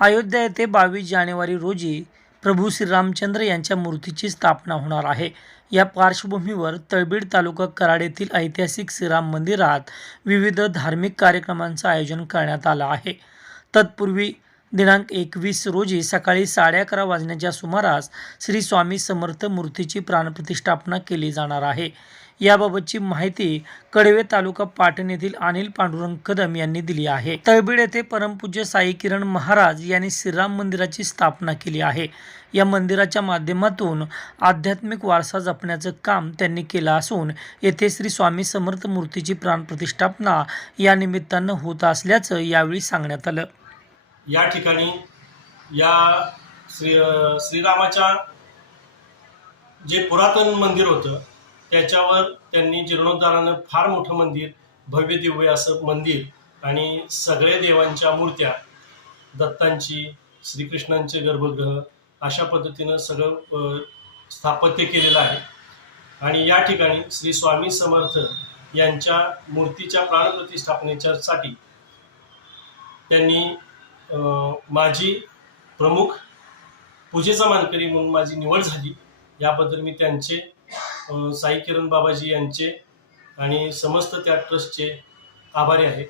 अयोध्या येथे बावीस जानेवारी रोजी प्रभू श्रीरामचंद्र यांच्या मूर्तीची स्थापना होणार आहे. या पार्श्वभूमीवर तळबीड तालुका कराड येथील ऐतिहासिक श्रीराम मंदिरात विविध धार्मिक कार्यक्रमांचं आयोजन करण्यात आलं आहे. तत्पूर्वी दिनांक एकवीस रोजी सकाळी साडे अकरा वाजण्याच्या सुमारास श्री स्वामी समर्थ मूर्तीची प्राणप्रतिष्ठापना केली जाणार आहे. याबाबतची माहिती कडवे तालुका पाटण येथील अनिल पांडुरंग कदम यांनी दिली आहे. तळबीड येथे परमपूज्य साई किरण महाराज यांनी श्रीराम मंदिराची स्थापना केली आहे. या मंदिराच्या माध्यमातून आध्यात्मिक वारसा जपण्याचं काम त्यांनी केलं असून येथे श्री स्वामी समर्थ मूर्तीची प्राणप्रतिष्ठापना या निमित्तानं होत असल्याचं यावेळी सांगण्यात आलं. या ठिकाणी या श्री श्रीरामाच्या जे पुरातन मंदिर होतं त्याच्यावर त्यांनी जीर्णोद्धारानं फार मोठं मंदिर भव्य दिव्य असं मंदिर आणि सगळ्या देवांच्या मूर्त्या दत्तांची श्रीकृष्णांचे गर्भगृह अशा पद्धतीनं सगळं स्थापत्य केलेलं आहे. आणि या ठिकाणी श्री स्वामी समर्थ यांच्या मूर्तीच्या प्राणप्रतिष्ठापनेच्यासाठी त्यांनी माझी प्रमुख पूजेचा मानकरी म्हणून माझी निवड झाली. याबद्दल मी त्यांचे साई किरण बाबाजी यांचे आणि समस्त त्या ट्रस्टचे आभारी आहे.